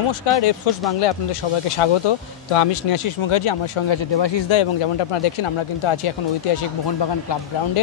নমস্কার, রেডফোর্স বাংলায় আপনাদের সবাইকে স্বাগত। তো আমি স্নেহাশিস মুখার্জি, আমার সঙ্গে আছে দেবাশিস দা, এবং যেমনটা আপনারা দেখছেন আমরা কিন্তু আছি এখন ঐতিহাসিক মোহনবাগান ক্লাব গ্রাউন্ডে,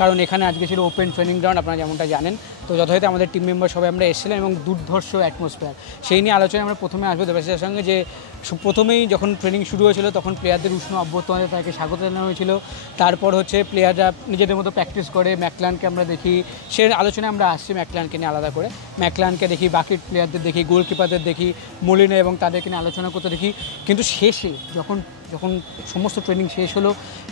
কারণ এখানে আজকে ছিল ওপেন ট্রেনিং গ্রাউন্ড, আপনারা যেমনটা জানেন। তো যথাযথ আমাদের টিম মেম্বার সবাই আমরা এসেছিলাম এবং দুর্ধর্ষ অ্যাটমসফিয়ার, সেই নিয়ে আলোচনায় আমরা প্রথমে আসবো দেবাশিসের সঙ্গে। যে প্রথমেই যখন ট্রেনিং শুরু হয়েছিল তখন প্লেয়ারদের উষ্ণ অভ্যর্থনায় তাকে স্বাগত জানানো হয়েছিল। তারপর হচ্ছে প্লেয়াররা নিজেদের মতো প্র্যাকটিস করে, ম্যাকলানকে আমরা দেখি, সে আলোচনায় আমরা আসছি ম্যাকলানকে নিয়ে আলাদা করে। ম্যাকলানকে দেখি, বাকি প্লেয়ারদের দেখি, গোলকিপারদের দেখি, মলিনা এবং তাদেরকে নিয়ে আলোচনা করতে দেখি। কিন্তু শেষে যখন সমস্ত ট্রেনিং শেষ হলো,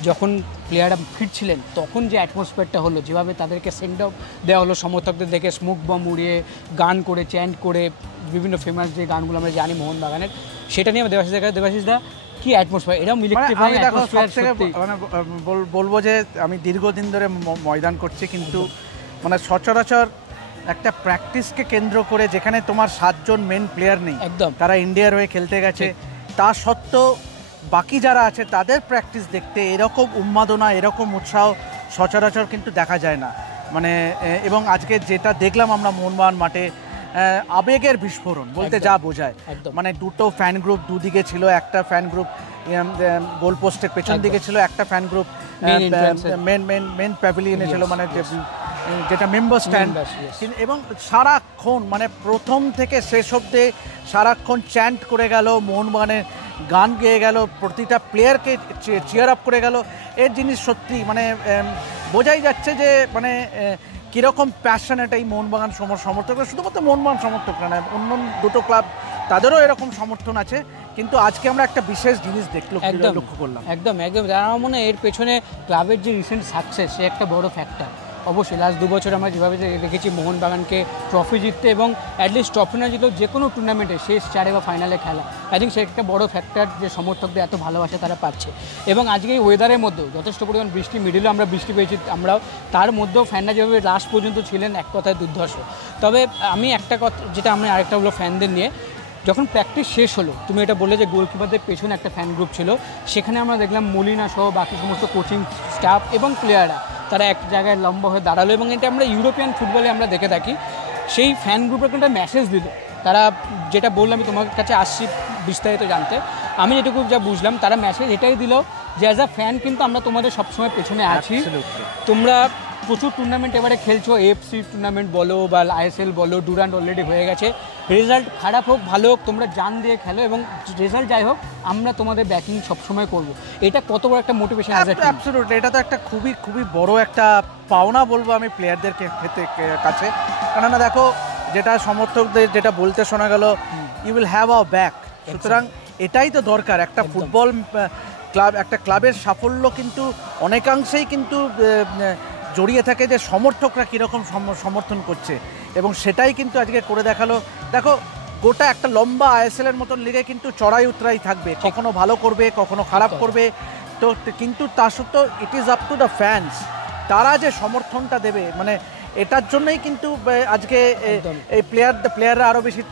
যখন প্লেয়াররা ফিরছিলেন, তখন যে অ্যাটমসফিয়ারটা হলো, যেভাবে তাদেরকে সেন্ড অফ দেওয়া হলো সমর্থকদের দেখে, স্মোক বম উড়িয়ে, গান করে, চ্যান্ট করে, বিভিন্ন ফেমাস যে গানগুলো আমরা জানি মোহনবাগানের, সেটা নিয়ে দেবাশিস দা কি অ্যাটমসফিয়ার, এটাও মিলিটারি মানে বলবো যে আমি দীর্ঘদিন ধরে ময়দান করছি, কিন্তু মানে সচরাচর একটা প্র্যাকটিসকে কেন্দ্র করে যেখানে তোমার 7 জন মেন প্লেয়ার নেই, একদম তারা ইন্ডিয়ার হয়ে খেলতে গেছে, তা সত্ত্বেও বাকি যারা আছে তাদের প্র্যাকটিস দেখতে এরকম উন্মাদনা, এরকম উৎসাহ সচরাচর কিন্তু দেখা যায় না। মানে এবং আজকে যেটা দেখলাম আমরা মোহনবাগান মাঠে, আবেগের বিস্ফোরণ বলতে যা বোঝায়। মানে দুটো ফ্যান গ্রুপ দুদিকে ছিল, একটা ফ্যান গ্রুপ গোল পোস্টের পেছন দিকে ছিল, একটা ফ্যান গ্রুপ মেন প্যাভিলিয়নে ছিল, মানে যেটা মেম্বার স্ট্যান্ড। এবং সারাক্ষণ মানে প্রথম থেকে শেষ অবধি সারাক্ষণ চ্যান্ট করে গেল, মোহনবাগানের গান গেয়ে গেল, প্রতিটা প্লেয়ারকে চিয়ার আপ করে গেল। এর জিনিস সত্যি মানে বোঝাই যাচ্ছে যে মানে কীরকম প্যাশনেট এই মোহনবাগান সমর্থকরা। শুধুমাত্র মোহনবাগান সমর্থকরা নয়, অন্য দুটো ক্লাব তাদেরও এরকম সমর্থন আছে। কিন্তু আজকে আমরা একটা বিশেষ জিনিস লক্ষ্য করলাম। একদম আমার মনে হয় এর পেছনে ক্লাবের যে রিসেন্ট সাকসেস, সে একটা বড় ফ্যাক্টর। অবশ্যই লাস্ট 2 বছর আমরা যেভাবে দেখেছি মোহনবাগানকে ট্রফি জিততে, এবং অ্যাটলিস্ট ট্রফি না জিতলেও যে কোনো টুর্নামেন্টে শেষ 4 বা ফাইনালে খেলা, আই থিঙ্ক সে একটা বড় ফ্যাক্টর যে সমর্থকদের এত ভালোবাসা তারা পাচ্ছে। এবং আজকে এই ওয়েদারের মধ্যেও যথেষ্ট পরিমাণ বৃষ্টি, মিডিলেও আমরা বৃষ্টি পেয়েছি আমরাও, তার মধ্যেও ফ্যানরা যেভাবে লাস্ট পর্যন্ত ছিলেন, এক কথায় দুর্ধর্ষ। তবে আমি একটা কথা যেটা আমি আরেকটা হলো ফ্যানদের নিয়ে, যখন প্র্যাকটিস শেষ হলো, তুমি এটা বললে যে গোলকিপারদের পেছনে একটা ফ্যান গ্রুপ ছিল, সেখানে আমরা দেখলাম মলিনা সহ বাকি সমস্ত কোচিং স্টাফ এবং প্লেয়াররা তারা এক জায়গায় লম্বা হয়ে দাঁড়ালো, এবং এটা আমরা ইউরোপিয়ান ফুটবলে আমরা দেখে থাকি। সেই ফ্যান গ্রুপের একটা মেসেজ দিল তারা, যেটা বললাম আমি তোমার কাছে আসছি বিস্তারিত জানতে। আমি যেটুকু যা বুঝলাম, তারা মেসেজ এটাই দিল যে অ্যাজ আ ফ্যান কিন্তু আমরা তোমাদের সবসময় পেছনে আছি। তোমরা প্রচুর টুর্নামেন্ট এবারে খেলছো, এএফসি টুর্নামেন্ট বলো বা আইএসএল বলো, ডুরান্ট অলরেডি হয়ে গেছে, রেজাল্ট খারাপ হোক ভালো হোক তোমরা জান দিয়ে খেলো, এবং রেজাল্ট যাই হোক আমরা তোমাদের ব্যাকিং সবসময় করবো। এটা কত বড় একটা মোটিভেশন। অ্যাবসলিউটলি, এটা তো একটা খুবই বড় একটা পাওনা বলবো আমি প্লেয়ারদের কাছে। কেননা দেখো, যেটা সমর্থকদের যেটা বলতে শোনা গেল, you will have our back. সুতরাং এটাই তো দরকার। একটা ফুটবল ক্লাব, একটা ক্লাবের সাফল্য কিন্তু অনেকাংশেই কিন্তু জড়িয়ে থাকে যে সমর্থকরা কীরকম সমর্থন করছে, এবং সেটাই কিন্তু আজকে করে দেখালো। দেখো, গোটা একটা লম্বা আইএসএলের মতন লিগে কিন্তু চড়াই উতরাই থাকবে, কখনো ভালো করবে, কখনো খারাপ করবে। তো কিন্তু তা সত্ত্বেও it is up to the fans, তারা যে সমর্থনটা দেবে, মানে এটার জন্যই কিন্তু আজকে এই প্লেয়াররা আরও বেশি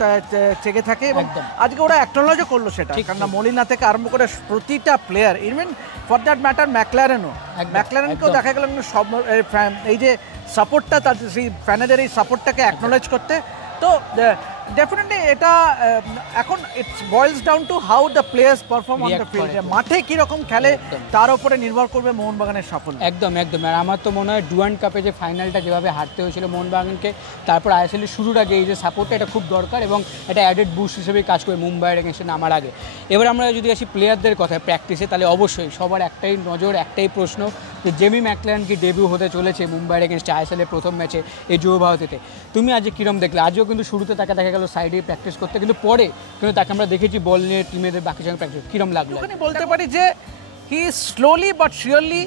চেগে থাকে, এবং আজকে ওরা অ্যাকনোলেজও করলো সেটা। কারণ মলিনা থেকে আরম্ভ করে প্রতিটা player, even for that matter ম্যাকলারেনকেও দেখা গেল সব এই যে সাপোর্টটা, তার সেই ফ্যানেদের এই সাপোর্টটাকে অ্যাকনোলেজ করতে। তো ডেফিনেটলি এটা এখন it's বয়েলস down to how the players perform on the field. মাঠে কীরকম খেলে তার উপরে নির্ভর করবে মোহনবাগানের সাফল্য। একদম। আর আমার তো মনে হয় ডুরান্ট কাপে যে ফাইনালটা যেভাবে হারতে হয়েছিল মোহনবাগানকে, তারপর আইএসএলের শুরুর আগে এই যে সাপোর্টটা, এটা খুব দরকার, এবং এটা অ্যাডেড বুস্ট হিসেবেই কাজ করে মুম্বাইয়ের এগেনস্টে নামার আগে। এবার আমরা যদি আসি প্লেয়ারদের কথায় প্র্যাকটিসে, তাহলে অবশ্যই সবার একটাই নজর, একটাই প্রশ্ন যে জেমি ম্যাকলারেন কি ডেবিউ হতে চলেছে মুম্বাইয়ের এগেনস্টে আইএসএলের প্রথম ম্যাচে এই যুব ভারতীতে। তুমি আজকে কীরকম দেখলে? আজও কিন্তু শুরুতে তাকে দেখা গেল সাইডে প্র্যাকটিস করতে, কিন্তু পরে কিন্তু তাকে আমরা দেখেছি বল নিয়ে টিমেদের বাকি সঙ্গে প্র্যাকটিস। কীরকম লাগলো? বলতে পারি যে হি স্লোলি বাট শিওরলি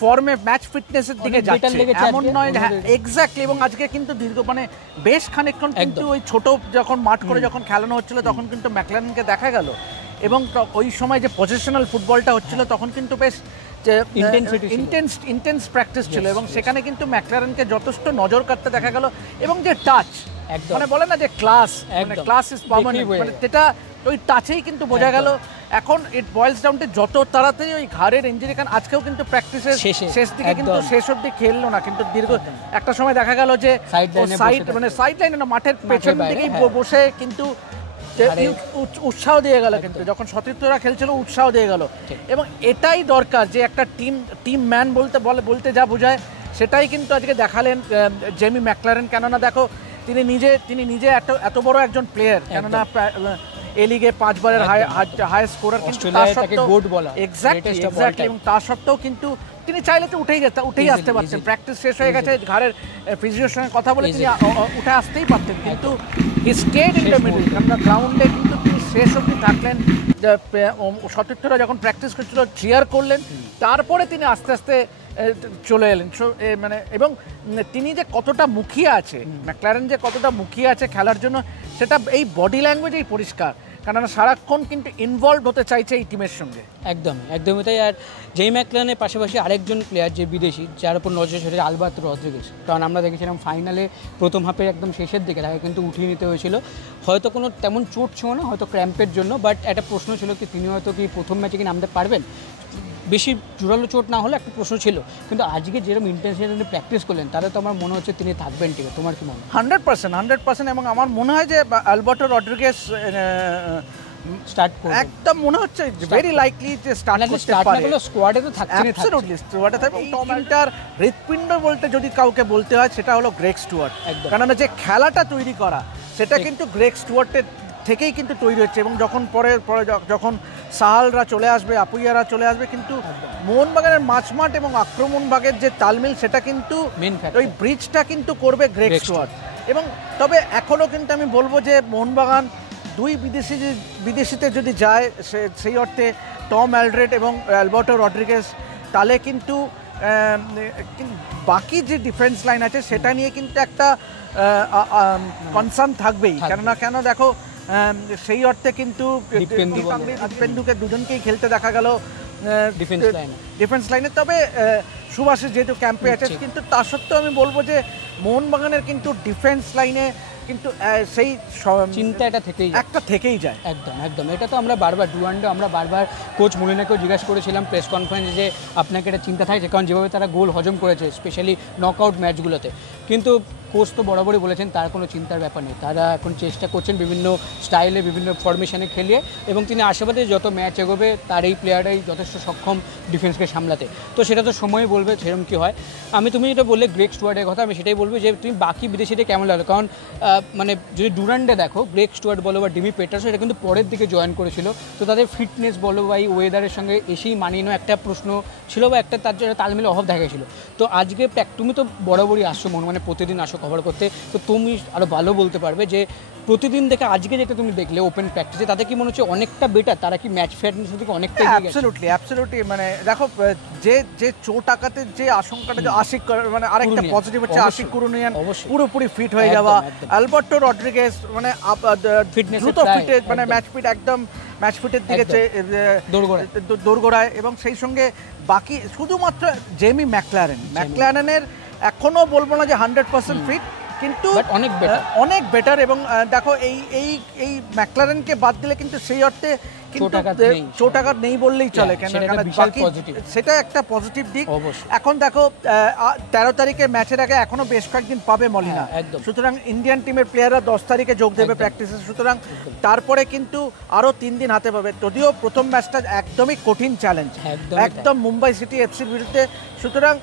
ফর্মে, ম্যাচ ফিটনেসের দিকে যাচ্ছে, এমন নয়। এক্স্যাক্টলি। এবং আজকে কিন্তু মানে বেশ খানিকক্ষণ কিন্তু ওই ছোট যখন মাঠ করে যখন খেলানো হচ্ছিল, তখন কিন্তু ম্যাকলারেনকে দেখা গেল, এবং ওই সময় যে পজিশনাল ফুটবলটা হচ্ছিল তখন কিন্তু বেশ ইন্টেন্স প্র্যাকটিস ছিল, এবং সেখানে কিন্তু ম্যাকলারেনকে যথেষ্ট নজর কাটতে দেখা গেল। এবং যে টাচ, একদম। মানে বলে না যে ক্লাস, মানে একদম। ক্লাস ইজ পার্মানেন্ট, দেখলেই বোঝা মানে যায়। যেটা ওই টাচেই কিন্তু বোঝা গেল। একদম। এখন ইট বয়েলস ডাউন টু যত তাড়াতাড়ি ওই ঘাড়ের ইঞ্জুরি, কারণ আজকেও কিন্তু প্র্যাকটিসের শেষ দিকে কিন্তু একদম। শেষ অবধি খেললো না, কিন্তু দীর্ঘ একদম। একটা সময় দেখা গেল যে সাইড লাইনে সাইড বসে মানে থাকতো। সাইড লাইনে না, মাঠের পেছন বাইরে, দিকেই হ্যাঁ। বসে কিন্তু যে আরে, উৎসাহ দিয়ে গেল, একদম। কিন্তু যখন সতীর্থরা খেলছিল উৎসাহ দিয়ে গেল। ঠিক। এবং এটাই দরকার যে একটা টিম ম্যান বলতে যা বোঝায় সেটাই কিন্তু আজকে দেখালেন জেমি ম্যাকলারেন। কেননা দেখো তিনি নিজে এত বড় একজন প্লেয়ার, কেননা এ লিগে 5 বারের হাই স্কোরার, কিন্তু তার অস্ট্রেলিয়ায় তাকে সত্ত্বেও গোট বলা, exactly greatest of all time। এবং তার সত্ত্বেও কিন্তু তিনি চাইলে তো উঠেই আসতে Easily, পারতেন। easily। প্র্যাকটিস শেষ হয়ে গেছে, ঘাড়ের ফিজিওর সঙ্গে কথা বলে তিনি উঠে আসতেই পারতেন, কিন্তু he stayed in the middle, কারণ গ্রাউন্ডে কিন্তু তিনি শেষ অবধি থাকলেন। সতীর্থরা যখন প্র্যাকটিস করছিল চিয়ার করলেন, তারপরে তিনি আস্তে আস্তে চলে এলেন। মানে এবং তিনি যে কতটা মুখিয়ে আছে, ম্যাকলারেন যে কতটা মুখিয়ে আছে খেলার জন্য, সেটা এই বডি ল্যাঙ্গুয়েজেই পরিষ্কার, কেননা সারাক্ষণ কিন্তু ইনভলভ হতে চাইছে এই টিমের সঙ্গে। একদমই তাই। আর যেই ম্যাকলারেনের পাশাপাশি আরেকজন প্লেয়ার যে বিদেশি, যার উপর নজর সেটা আলবার্তো রদ্রিগেজ। কারণ আমরা দেখেছিলাম ফাইনালে প্রথম হাফের একদম শেষের দিকে তাকে কিন্তু উঠিয়ে নিতে হয়েছিল। হয়তো কোনো তেমন চোট ছিল না, হয়তো ক্র্যাম্পের জন্য, বাট একটা প্রশ্ন ছিল কি তিনি হয়তো কি প্রথম ম্যাচে কি নামতে পারবেন। বেশি জোরালো চোট না হলে একটা প্রশ্ন ছিল, কিন্তু আজকে যেরকম ইন্টেন্সিটি তিনি প্র্যাকটিস করলেন তাতে তো আমার মনে হচ্ছে তিনি থাকবেন ঠিক। তোমার কি মনে হয়? 100%। এবং আমার মনে হয় যে আলবার্তো রদ্রিগেজ স্টার্ট করবে, একদম মনে হচ্ছে ভেরি লাইকলি যে স্টার্ট করতে পারে। স্কোয়াডে তো থাকছে। অ্যাবসলিউটলি স্টুয়ার্টে থাকবে। এই টিমটার হৃৎপিণ্ড বলতে যদি কাউকে বলতে হয় সেটা হলো গ্রেগ স্টুয়ার্ট, একদম। কেননা যে খেলাটা তৈরি করা সেটা ঠিক। কিন্তু গ্রেগ স্টুয়ার্টের থেকেই কিন্তু তৈরি হচ্ছে। এবং যখন পরে যখন সাহালরা চলে আসবে, আপুইয়ারা চলে আসবে, কিন্তু মোহনবাগানের মাঝমাঠ এবং আক্রমণ ভাগের যে তালমিল, সেটা কিন্তু ওই ব্রিজটা কিন্তু করবে গ্রেগ স্টুয়ার্ট। এবং তবে এখনও কিন্তু আমি বলবো যে মোহনবাগান দুই বিদেশিতে যদি যায়, সেই অর্থে টম অ্যালড্রেড এবং আলবার্তো রদ্রিগেজ, তাহলে কিন্তু বাকি যে ডিফেন্স লাইন আছে সেটা নিয়ে কিন্তু একটা কনসার্ন থাকবেই। কেন দেখো সেই অর্থে কিন্তু দীপেন্দুকে দুজনকেই খেলতে দেখা গেল ডিফেন্স লাইনে। তবে সুভাষিস যেহেতু ক্যাম্পে আছে, কিন্তু তা সত্ত্বেও আমি বলবো যে মোহনবাগানের কিন্তু ডিফেন্স লাইনে কিন্তু সেই চিন্তা থেকেই যায়। একদম। এটা তো আমরা বারবার আমরা বারবার কোচ মুলিনাকেও জিজ্ঞাসা করেছিলাম প্রেস কনফারেন্সে যে আপনাকে এটা চিন্তা থাকছে, কারণ যেভাবে তারা গোল হজম করেছে স্পেশালি নকআউট ম্যাচগুলোতে। কিন্তু কোচ তো বরাবরই বলেছেন তার কোনো চিন্তার ব্যাপার নেই, তারা এখন চেষ্টা করছেন বিভিন্ন স্টাইলে বিভিন্ন ফরমেশনে খেলিয়ে, এবং তিনি আশাবাদী যত ম্যাচ এগোবে তার এই প্লেয়াররাই যথেষ্ট সক্ষম ডিফেন্সকে সামলাতে। তো সেটা তো সময়ই বলবে সেরকম কী হয়। তুমি যেটা বললে গ্রেগ স্টুয়ার্টের কথা, আমি সেটাই বলবো যে তুমি বাকি বিদেশিদের কেমন লাগলো, কারণ মানে যদি ডুরান্ডে দেখো, গ্রেগ স্টুয়ার্ট বলো বা ডিমি পেটারসন, এটা কিন্তু পরের দিকে জয়েন করেছিল। তো তাদের ফিটনেস বলো বা এই ওয়েদারের সঙ্গে এসেই মানিয়ে নেওয়া একটা প্রশ্ন ছিল, বা একটা তার জন্য তালমিলে অভাব দেখা গেছিলো। তো আজকে তুমি তো বরাবরই আসছো মানে প্রতিদিন আসো কভার করতে, তো তুমি আরও ভালো বলতে পারবে যে প্রতিদিন দেখে আজকে যেটা তুমি দেখলে ওপেন প্র্যাকটিসে, তাতে কি মনে হচ্ছে অনেকটা বেটার, তারা কি ম্যাচ ফিটনেস থেকে অনেকটা? অ্যাবসলিউটলি। মানে দেখো যে চোট আঘাতের যে আশঙ্কাটা, যে আশিক, মানে আরেকটা পজিটিভ হচ্ছে আশিক কুরুনিয়ান পুরোপুরি ফিট হয়ে যাওয়া, আলবার্তো রদ্রিগেজ মানে দ্রুত ফিটে, মানে ম্যাচ ফিটের দিকে দোরগোড়ায়। এবং সেই সঙ্গে বাকি শুধুমাত্র জেমি ম্যাকলারেনের এখনও বলবো না যে 100% ফিট, কিন্তু অনেক বেটার। এবং দেখো এই ম্যাকলারেনকে বাদ দিলে কিন্তু সেই অর্থে চোট আঘাত নেই বললেই চলে, কেন সেটা একটা পজিটিভ দিক। এখন দেখো 13 তারিখের ম্যাচের আগে এখনো বেশ কয়েকদিন পাবে মলিনা, সুতরাং ইন্ডিয়ান টিমের প্লেয়াররা 10 তারিখে যোগ দেবে প্র্যাকটিসে, সুতরাং তারপরে কিন্তু আরও 3 দিন হাতে পাবে। যদিও প্রথম ম্যাচটা একদমই কঠিন চ্যালেঞ্জ, একদম মুম্বাই সিটি এফসির বিরুদ্ধে, সুতরাং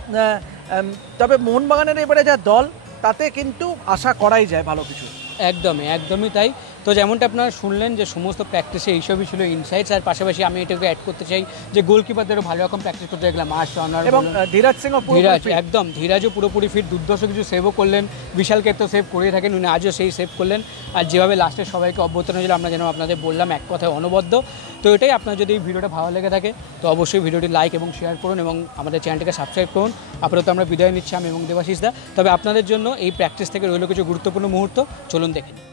তবে মোহনবাগানের এবারে যা দল, তাতে কিন্তু আশা করাই যায় ভালো কিছু। একদমই তাই। তো যেমনটা আপনারা শুনলেন যে সমস্ত প্র্যাকটিসে এইসবই ছিল ইনসাইটস, আর পাশাপাশি আমি এটাকে অ্যাড করতে চাই যে গোলকিপারদেরও ভালো রকম প্র্যাকটিস করতে দেখলাম, এবং ধীরাজও পুরোপুরি ফিট, দুর্দর্শ কিছু সেভও করলেন, বিশালকে তো সেভ করেই থাকেন, উনি আজও সেই সেভ করলেন। আর যেভাবে লাস্টে সবাইকে অভ্যর্থনা হয়েছিল, আমরা যেন আপনাদের বললাম এক কথায় অনবদ্য। তো এটাই, আপনার যদি এই ভিডিওটা ভালো লেগে থাকে তো অবশ্যই ভিডিওটি লাইক এবং শেয়ার করুন, এবং আমাদের চ্যানেলটাকে সাবস্ক্রাইব করুন। আপাতত আমরা বিদায় নিচ্ছি, আমি এবং দেবাশিস দা। তবে আপনাদের জন্য এই প্র্যাকটিস থেকে রইল কিছু গুরুত্বপূর্ণ মুহূর্ত, চলুন দেখে নিন।